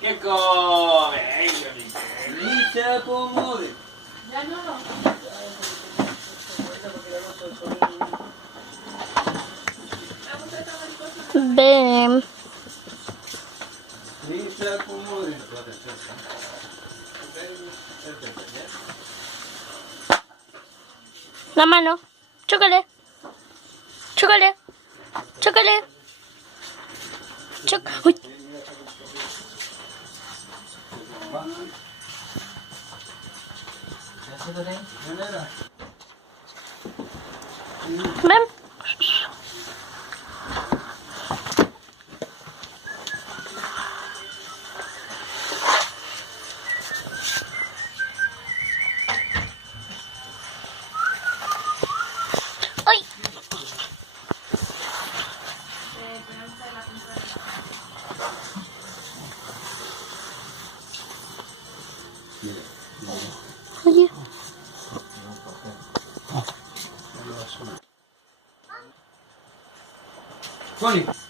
¿Qué come? Lisa Pomodoro. Ya no. Ven. Lisa Pomodoro. La mano. Chócale. Chócale. Chócale. Uy. Ven. Ay. Oye. Connie.